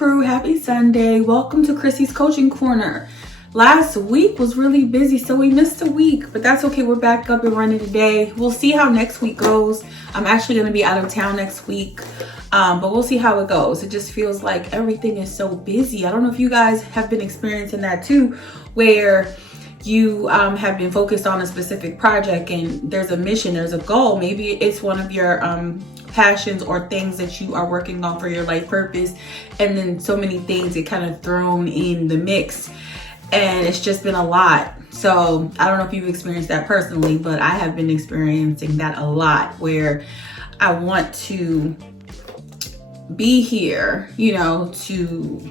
crew, happy Sunday. Welcome to Chrissy's Coaching Corner. Last week was really busy, so we missed a week, but that's okay. We're back up and running today. We'll see how next week goes. I'm actually going to be out of town next week, but we'll see how it goes. It just feels like everything is so busy. I don't know if you guys have been experiencing that too, where you have been focused on a specific project and there's a mission, there's a goal. Maybe it's one of your passions or things that you are working on for your life purpose, and then so many things get kind of thrown in the mix and it's just been a lot. So I don't know if you've experienced that personally, but I have been experiencing that a lot, where I want to be here, to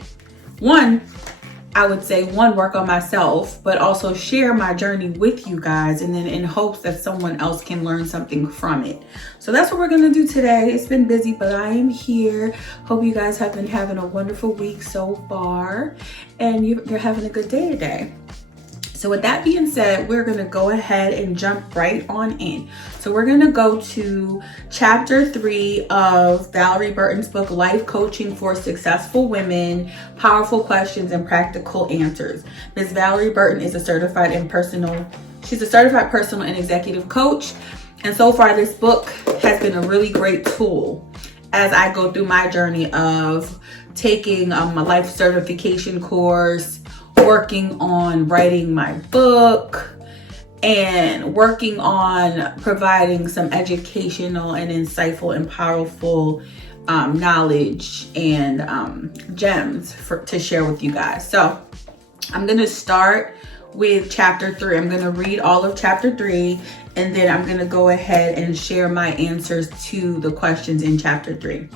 work on myself, but also share my journey with you guys, and then in hopes that someone else can learn something from it. So that's what we're gonna do today. It's been busy, but I am here. Hope you guys have been having a wonderful week so far, and you're having a good day today. So with that being said, we're gonna go ahead and jump right on in. So we're gonna go to chapter 3 of Valerie Burton's book, Life Coaching for Successful Women, Powerful Questions and Practical Answers. Ms. Valerie Burton is a certified personal and executive coach. And so far this book has been a really great tool as I go through my journey of taking a life certification course, working on writing my book, and working on providing some educational and insightful and powerful knowledge and gems to share with you guys. So I'm going to start with chapter 3. I'm going to read all of chapter 3, and then I'm going to go ahead and share my answers to the questions in chapter 3.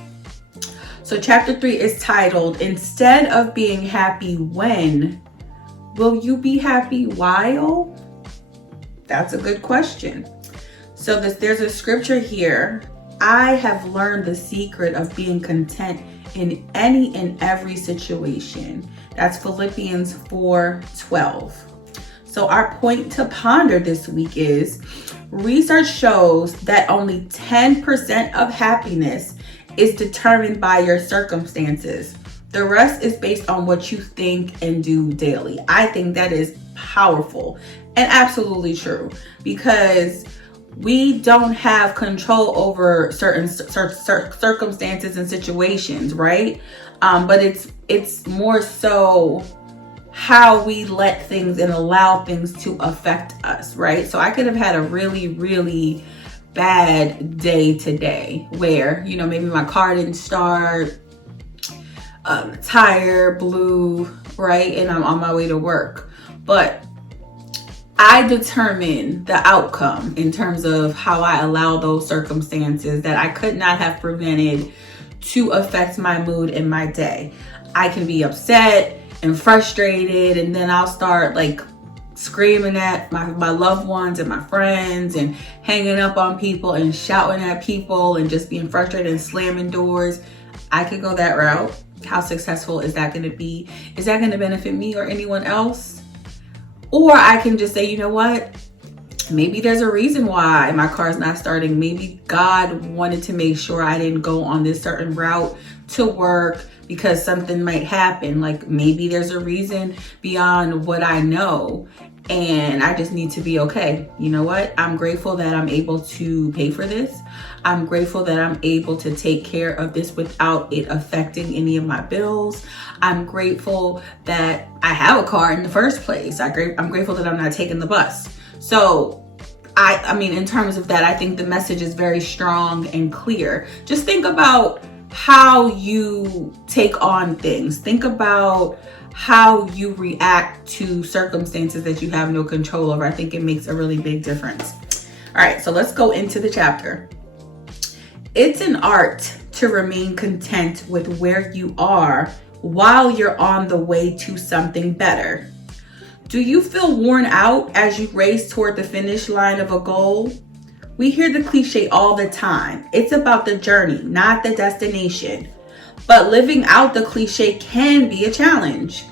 So chapter 3 is titled, Instead of Being Happy When, Will You Be Happy While? That's a good question. So there's a scripture here. I have learned the secret of being content in any and every situation. That's Philippians 4:12. So our point to ponder this week is, research shows that only 10% of happiness is determined by your circumstances. The rest is based on what you think and do daily. I think that is powerful and absolutely true, because we don't have control over certain circumstances and situations, right? But it's more so how we let things and allow things to affect us, right? So I could have had a really, really bad day today where, maybe my car didn't start, tire blew, right? And I'm on my way to work. But I determine the outcome in terms of how I allow those circumstances that I could not have prevented to affect my mood in my day. I can be upset and frustrated, and then I'll start screaming at my loved ones and my friends and hanging up on people and shouting at people and just being frustrated and slamming doors. I could go that route. How successful is that going to be? Is that going to benefit me or anyone else? Or I can just say, you know what? Maybe there's a reason why my car's not starting. Maybe God wanted to make sure I didn't go on this certain route to work because something might happen. Maybe there's a reason beyond what I know, and I just need to be okay. You know what? I'm grateful that I'm able to pay for this. I'm grateful that I'm able to take care of this without it affecting any of my bills. I'm grateful that I have a car in the first place. I'm grateful that I'm not taking the bus. So I mean, in terms of that, I think the message is very strong and clear. Just think about how you take on things. Think about how you react to circumstances that you have no control over. I think it makes a really big difference. All right, so let's go into the chapter. It's an art to remain content with where you are while you're on the way to something better. Do you feel worn out as you race toward the finish line of a goal? We hear the cliche all the time. It's about the journey, not the destination. But living out the cliche can be a challenge.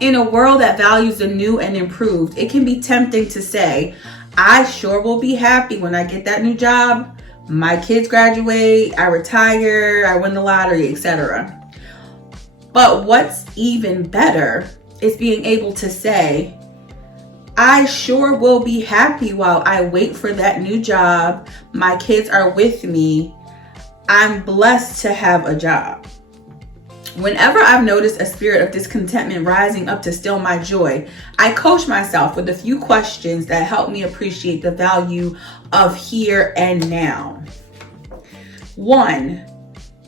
In a world that values the new and improved, it can be tempting to say, I sure will be happy when I get that new job, my kids graduate, I retire, I win the lottery, etc. But what's even better is being able to say, I sure will be happy while I wait for that new job. My kids are with me. I'm blessed to have a job. Whenever I've noticed a spirit of discontentment rising up to steal my joy, I coach myself with a few questions that help me appreciate the value of here and now. 1,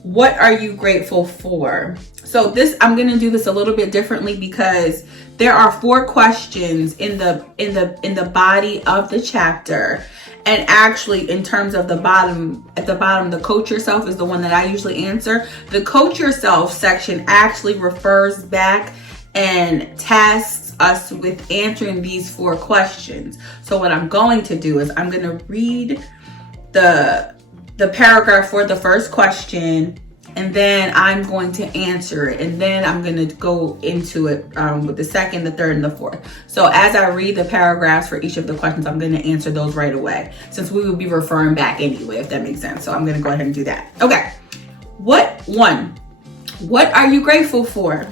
what are you grateful for? So I'm going to do this a little bit differently because there are 4 questions in the body of the chapter. And actually, in terms of at the bottom, the coach yourself is the one that I usually answer. The coach yourself section actually refers back and tasks us with answering these 4 questions. So what I'm going to do is I'm going to read the paragraph for the first question, and then I'm going to answer it, and then I'm going to go into it with the second, the third, and the fourth. So as I read the paragraphs for each of the questions, I'm going to answer those right away, since we will be referring back anyway, if that makes sense. So I'm going to go ahead and do that. Okay. What are you grateful for?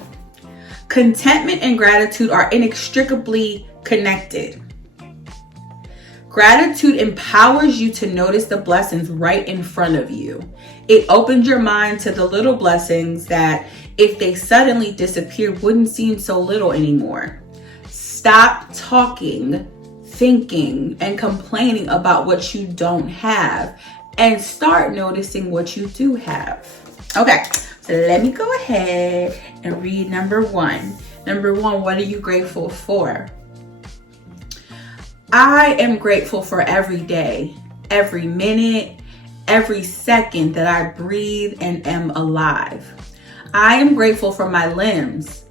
Contentment and gratitude are inextricably connected. Gratitude empowers you to notice the blessings right in front of you. It opens your mind to the little blessings that, if they suddenly disappeared, wouldn't seem so little anymore. Stop talking, thinking, and complaining about what you don't have, and start noticing what you do have. Okay, so let me go ahead and read number 1. Number 1, what are you grateful for? I am grateful for every day, every minute, every second that I breathe and am alive. I am grateful for my limbs.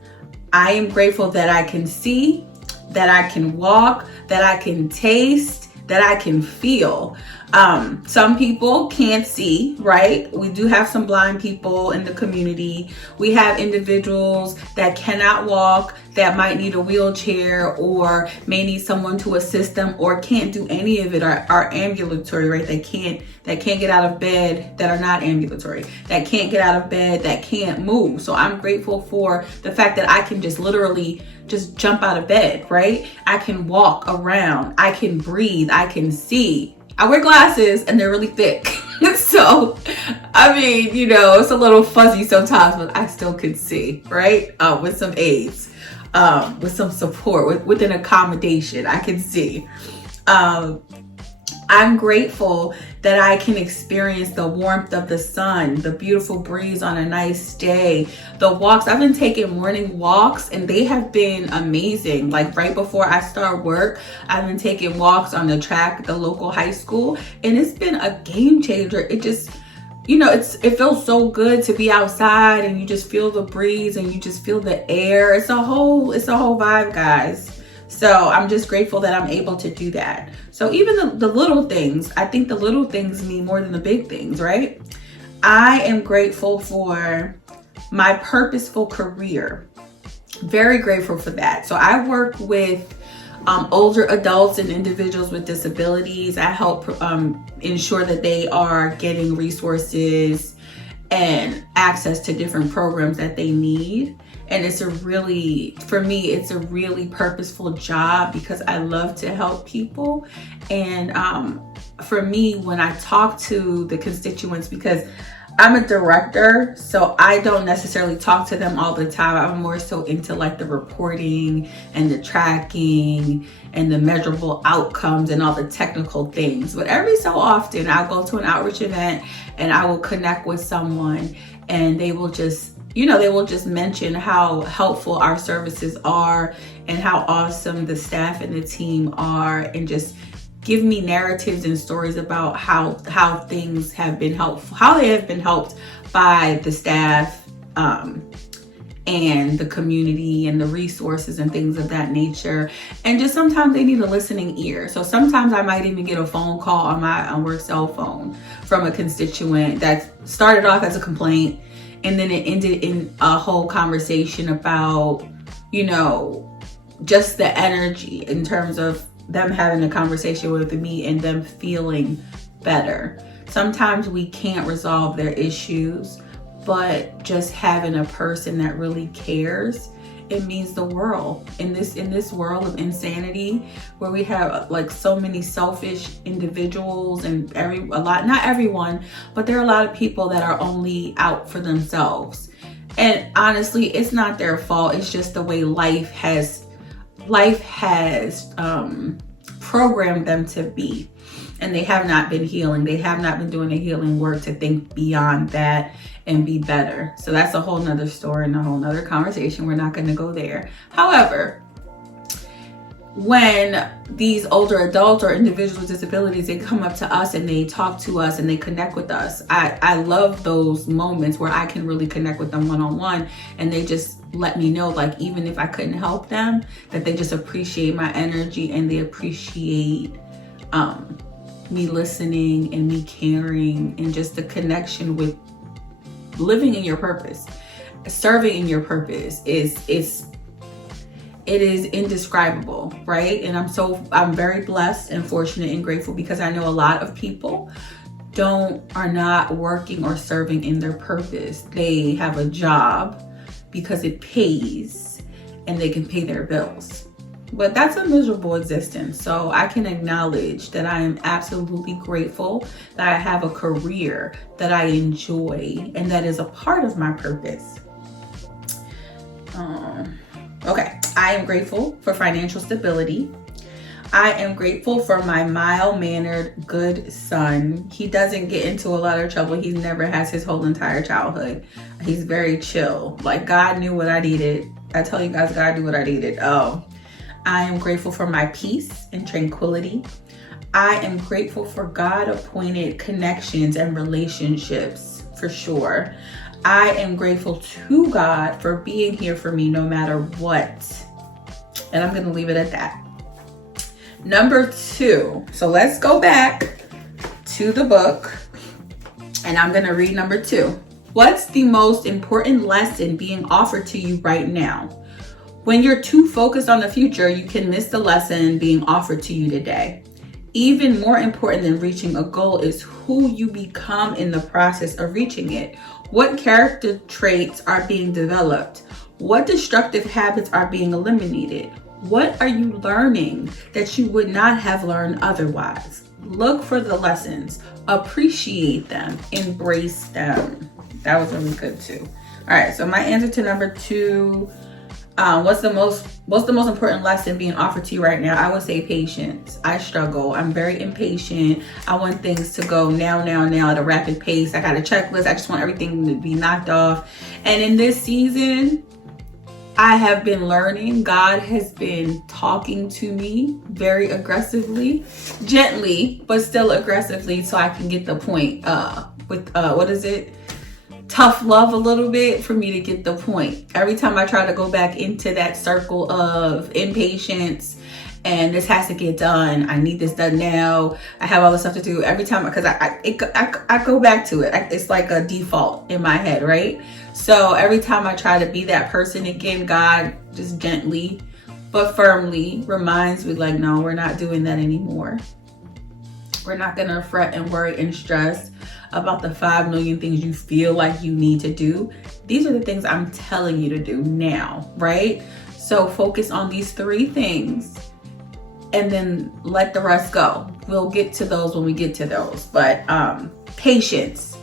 I am grateful that I can see, that I can walk, that I can taste, that I can feel. Some people can't see, right? We do have some blind people in the community. We have individuals that cannot walk, that might need a wheelchair, or may need someone to assist them, or can't do any of it, are ambulatory, right? They can't get out of bed, that are not ambulatory, that can't get out of bed, that can't move. So I'm grateful for the fact that I can just literally just jump out of bed, right? I can walk around, I can breathe, I can see. I wear glasses and they're really thick. So, I mean, it's a little fuzzy sometimes, but I still can see, right? With some aids, with some support, with an accommodation, I can see. I'm grateful that I can experience the warmth of the sun, the beautiful breeze on a nice day, the walks. I've been taking morning walks and they have been amazing. Like right before I start work, I've been taking walks on the track at the local high school, and it's been a game changer. It just, it feels so good to be outside and you just feel the breeze and you just feel the air. It's a whole vibe, guys. So I'm just grateful that I'm able to do that. So even the little things, I think the little things mean more than the big things, right? I am grateful for my purposeful career. Very grateful for that. So I work with older adults and individuals with disabilities. I help ensure that they are getting resources and access to different programs that they need. And for me, it's a really purposeful job because I love to help people. And for me, when I talk to the constituents, because I'm a director, so I don't necessarily talk to them all the time. I'm more so into like the reporting and the tracking and the measurable outcomes and all the technical things. But every so often I'll go to an outreach event and I will connect with someone and they will just mention how helpful our services are and how awesome the staff and the team are, and just give me narratives and stories about how things have been helpful, how they have been helped by the staff and the community and the resources and things of that nature. And just sometimes they need a listening ear. So sometimes I might even get a phone call on my work cell phone from a constituent that started off as a complaint, and then it ended in a whole conversation about, just the energy in terms of them having a conversation with me and them feeling better. Sometimes we can't resolve their issues, but just having a person that really cares, it means the world. In this world of insanity, where we have like so many selfish individuals and not everyone, but there are a lot of people that are only out for themselves. And honestly, it's not their fault. It's just the way life has programmed them to be. And they have not been healing. They have not been doing the healing work to think beyond that and be better. So that's a whole nother story and a whole nother conversation. We're not going to go there. However, when these older adults or individuals with disabilities, they come up to us and they talk to us and they connect with us. I love those moments where I can really connect with them one-on-one, and they just let me know, like, even if I couldn't help them, that they just appreciate my energy and they appreciate me listening and me caring, and just the connection with living in your purpose, serving in your purpose it is indescribable, right? And I'm very blessed and fortunate and grateful, because I know a lot of people are not working or serving in their purpose. They have a job because it pays and they can pay their bills. But that's a miserable existence. So I can acknowledge that I am absolutely grateful that I have a career that I enjoy and that is a part of my purpose. Okay, I am grateful for financial stability. I am grateful for my mild-mannered, good son. He doesn't get into a lot of trouble. He never has his whole entire childhood. He's very chill. Like, God knew what I needed. I tell you guys, God knew what I needed. I am grateful for my peace and tranquility. I am grateful for God-appointed connections and relationships, for sure. I am grateful to God for being here for me no matter what. And I'm going to leave it at that. Number 2. So let's go back to the book, and I'm going to read number 2. What's the most important lesson being offered to you right now? When you're too focused on the future, you can miss the lesson being offered to you today. Even more important than reaching a goal is who you become in the process of reaching it. What character traits are being developed? What destructive habits are being eliminated? What are you learning that you would not have learned otherwise? Look for the lessons, appreciate them, embrace them. That was really good too. All right, so my answer to number 2, what's the most important lesson being offered to you right now? I would say patience. I struggle. I'm very impatient. I want things to go now at a rapid pace. I got a checklist. I just want everything to be knocked off. And in this season, I have been learning. God has been talking to me very aggressively, gently, but still aggressively, so I can get the point with tough love a little bit for me to get the point. Every time I try to go back into that circle of impatience and this has to get done, I need this done now, I have all this stuff to do, every time, because I go back to it. It's like a default in my head, right? So every time I try to be that person again, God just gently but firmly reminds me, like, no, we're not doing that anymore. We're not gonna fret and worry and stress about the 5 million things you feel like you need to do. These are the things I'm telling you to do now, right? So focus on these 3 things and then let the rest go. We'll get to those when we get to those. But patience.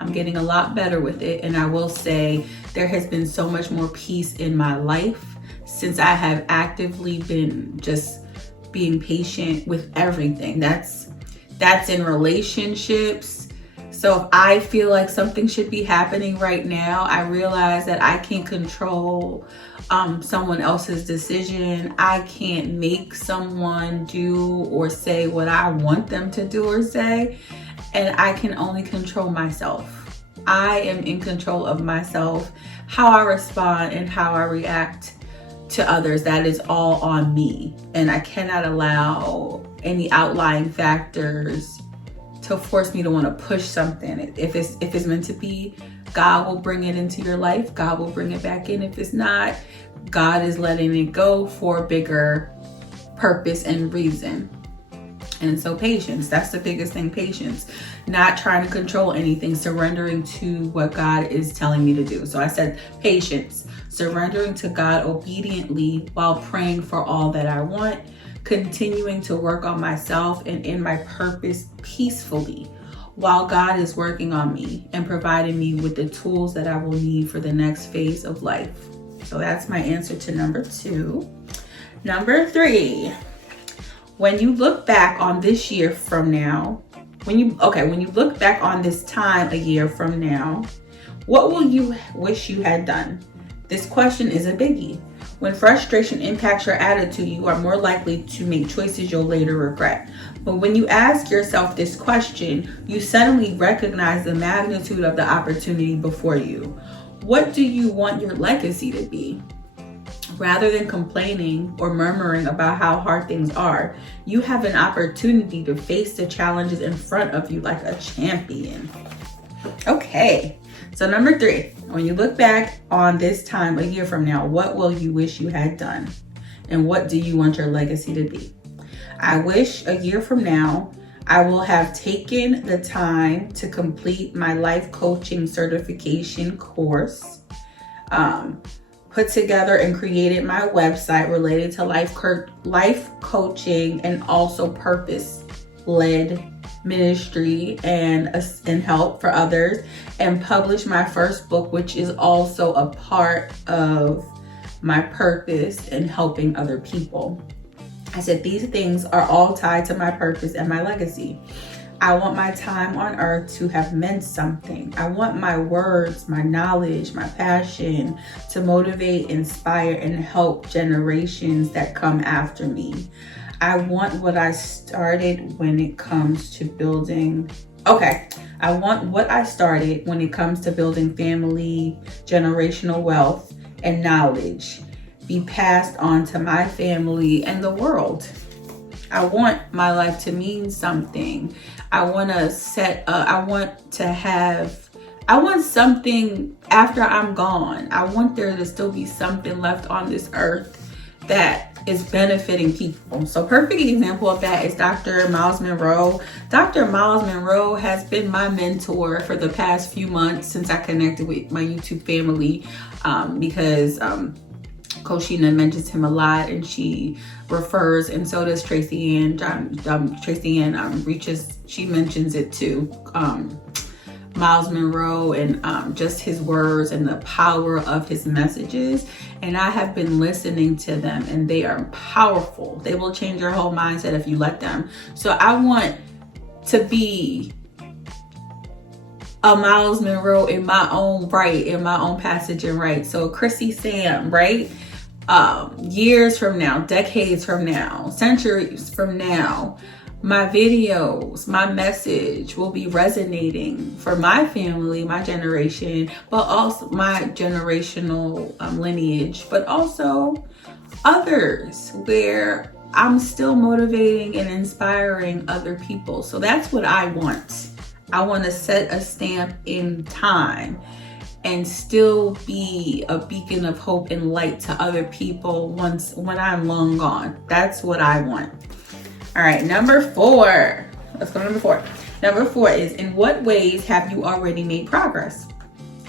I'm getting a lot better with it. And I will say there has been so much more peace in my life since I have actively been just being patient with everything. That's in relationships. So if I feel like something should be happening right now, I realize that I can't control someone else's decision. I can't make someone do or say what I want them to do or say. And I can only control myself. I am in control of myself, how I respond and how I react to others. That is all on me. And I cannot allow any outlying factors to force me to want to push something. If it's meant to be, God will bring it into your life. God will bring it back in. If it's not, God is letting it go for a bigger purpose and reason. And so patience, that's the biggest thing, patience. Not trying to control anything, surrendering to what God is telling me to do. So I said patience, surrendering to God obediently while praying for all that I want, continuing to work on myself and in my purpose peacefully while God is working on me and providing me with the tools that I will need for the next phase of life. So that's my answer to number 2. Number 3. When you look back on this year from now, when you look back on this time a year from now, what will you wish you had done? This question is a biggie. When frustration impacts your attitude, you are more likely to make choices you'll later regret. But when you ask yourself this question, you suddenly recognize the magnitude of the opportunity before you. What do you want your legacy to be? Rather than complaining or murmuring about how hard things are, you have an opportunity to face the challenges in front of you like a champion. Okay, so number 3, when you look back on this time a year from now, what will you wish you had done? And what do you want your legacy to be? I wish a year from now, I will have taken the time to complete my life coaching certification course, put together and created my website related to life coaching and also purpose-led ministry and help for others, and publish my first book, which is also a part of my purpose in helping other people. I said these things are all tied to my purpose and my legacy. I want my time on earth to have meant something. I want my words, my knowledge, my passion to motivate, inspire, and help generations that come after me. I want what I started when it comes to building. I want what I started when it comes to building family, generational wealth, and knowledge be passed on to my family and the world. I want my life to mean something. I want something after I'm gone. I want there to still be something left on this earth that is benefiting people. So perfect example of that is Dr. Miles Monroe. Dr. Miles Monroe has been my mentor for the past few months since I connected with my YouTube family, because Coach Sheena mentions him a lot, and she refers, and so does Tracy Ann. Tracy Ann she mentions it too. Miles Monroe and just his words and the power of his messages. And I have been listening to them, and they are powerful. They will change your whole mindset if you let them. So I want to be a Miles Monroe in my own right, in my own passage and right. So Chrissy Sam, right? Years from now, decades from now, centuries from now, my videos, my message will be resonating for my family, my generation, but also my generational lineage, but also others, where I'm still motivating and inspiring other people. So that's what I want. I want to set a stamp in time and still be a beacon of hope and light to other people when I'm long gone. That's what I want. All right, number 4. Let's go to number 4. Number 4 is, in what ways have you already made progress?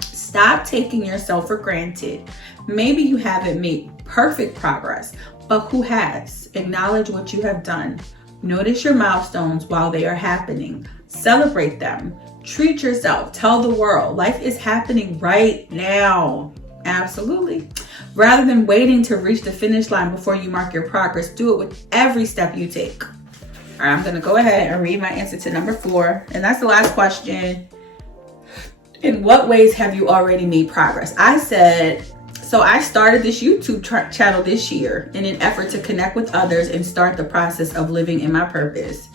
Stop taking yourself for granted. Maybe you haven't made perfect progress, but who has? Acknowledge what you have done. Notice your milestones while they are happening. Celebrate them. Treat yourself. Tell the world life is happening right now. Absolutely. Rather than waiting to reach the finish line before you mark your progress, do it with every step you take. All right, I'm going to go ahead and read my answer to number 4. And that's the last question. In what ways have you already made progress? I started this YouTube channel this year in an effort to connect with others and start the process of living in my purpose.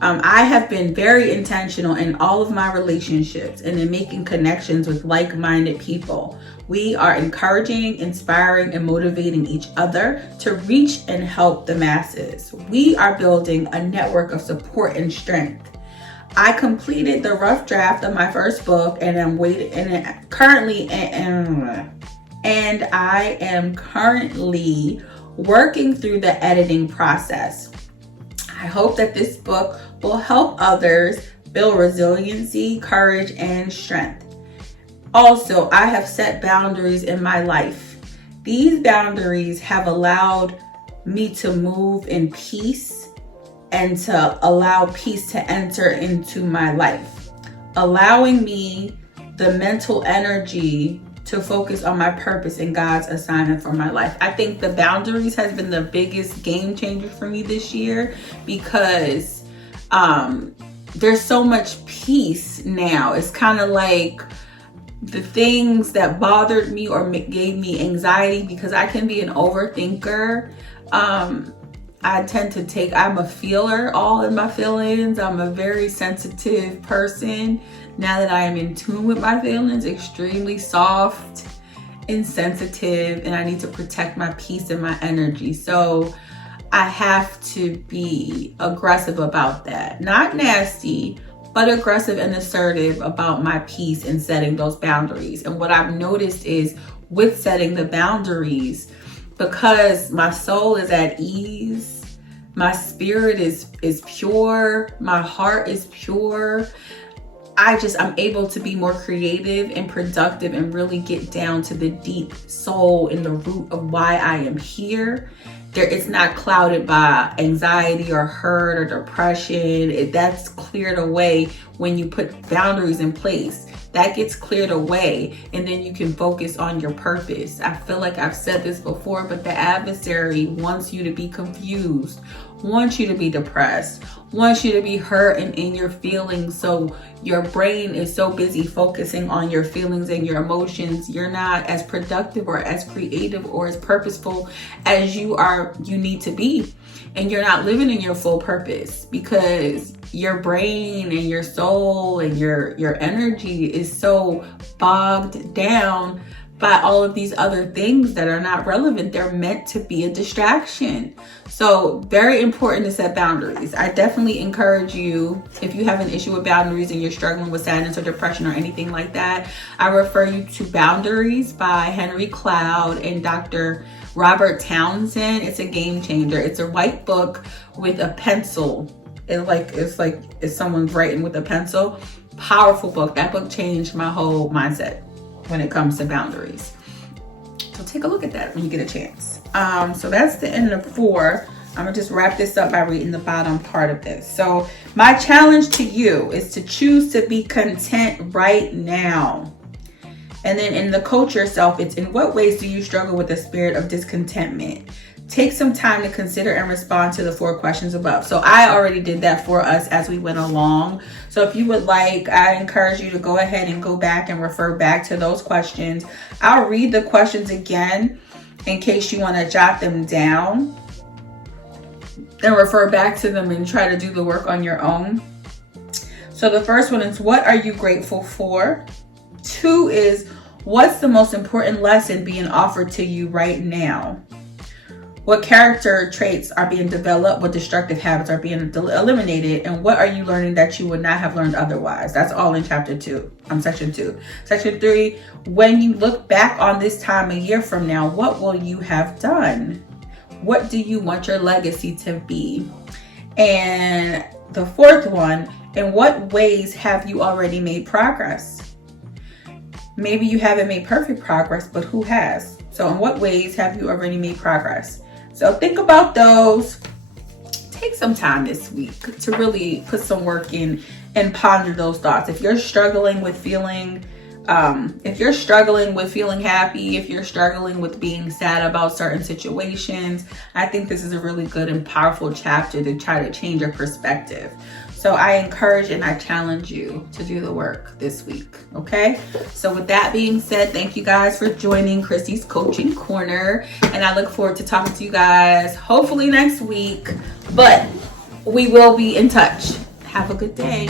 I have been very intentional in all of my relationships and in making connections with like-minded people. We are encouraging, inspiring, and motivating each other to reach and help the masses. We are building a network of support and strength. I completed the rough draft of my first book, and I am currently working through the editing process. I hope that this book will help others build resiliency, courage, and strength. Also, I have set boundaries in my life. These boundaries have allowed me to move in peace and to allow peace to enter into my life, allowing me the mental energy to focus on my purpose and God's assignment for my life. I think the boundaries has been the biggest game changer for me this year, because there's so much peace now. It's kind of like the things that bothered me or gave me anxiety, because I can be an overthinker. I tend to I'm a feeler, all in my feelings. I'm a very sensitive person. Now that I am in tune with my feelings, extremely soft and sensitive, and I need to protect my peace and my energy. So I have to be aggressive about that. Not nasty, but aggressive and assertive about my peace and setting those boundaries. And what I've noticed is with setting the boundaries, because my soul is at ease, my spirit is pure, my heart is pure, I'm able to be more creative and productive and really get down to the deep soul and the root of why I am here. It's not clouded by anxiety or hurt or depression. That's cleared away when you put boundaries in place. That gets cleared away, and then you can focus on your purpose. I feel like I've said this before, but the adversary wants you to be confused, wants you to be depressed, wants you to be hurt and in your feelings. So your brain is so busy focusing on your feelings and your emotions, you're not as productive or as creative or as purposeful as you need to be. And you're not living in your full purpose, because your brain and your soul and your energy is so bogged down by all of these other things that are not relevant. They're meant to be a distraction. So very important to set boundaries. I definitely encourage you, if you have an issue with boundaries and you're struggling with sadness or depression or anything like that, I refer you to Boundaries by Henry Cloud and Dr. Robert Townsend. It's a game changer. It's a white book with a pencil. It's like someone's writing with a pencil. Powerful book. That book changed my whole mindset when it comes to boundaries. So take a look at that when you get a chance. So that's the end of 4. I'm gonna just wrap this up by reading the bottom part of this. So my challenge to you is to choose to be content right now. And then in the Coach Yourself, it's in what ways do you struggle with the spirit of discontentment? Take some time to consider and respond to the 4 questions above. So I already did that for us as we went along. So if you would like, I encourage you to go ahead and go back and refer back to those questions. I'll read the questions again in case you want to jot them down and refer back to them and try to do the work on your own. So the first one is, what are you grateful for? 2 is, what's the most important lesson being offered to you right now? What character traits are being developed? What destructive habits are being eliminated? And what are you learning that you would not have learned otherwise? That's all in section 2. Section 3, when you look back on this time a year from now, what will you have done? What do you want your legacy to be? And the 4th one, in what ways have you already made progress? Maybe you haven't made perfect progress, but who has? So in what ways have you already made progress? So think about those. Take some time this week to really put some work in and ponder those thoughts. If you're struggling with feeling happy, if you're struggling with being sad about certain situations, I think this is a really good and powerful chapter to try to change your perspective. So I encourage and I challenge you to do the work this week, okay? So with that being said, thank you guys for joining Chrissy's Coaching Corner, and I look forward to talking to you guys hopefully next week, but we will be in touch. Have a good day.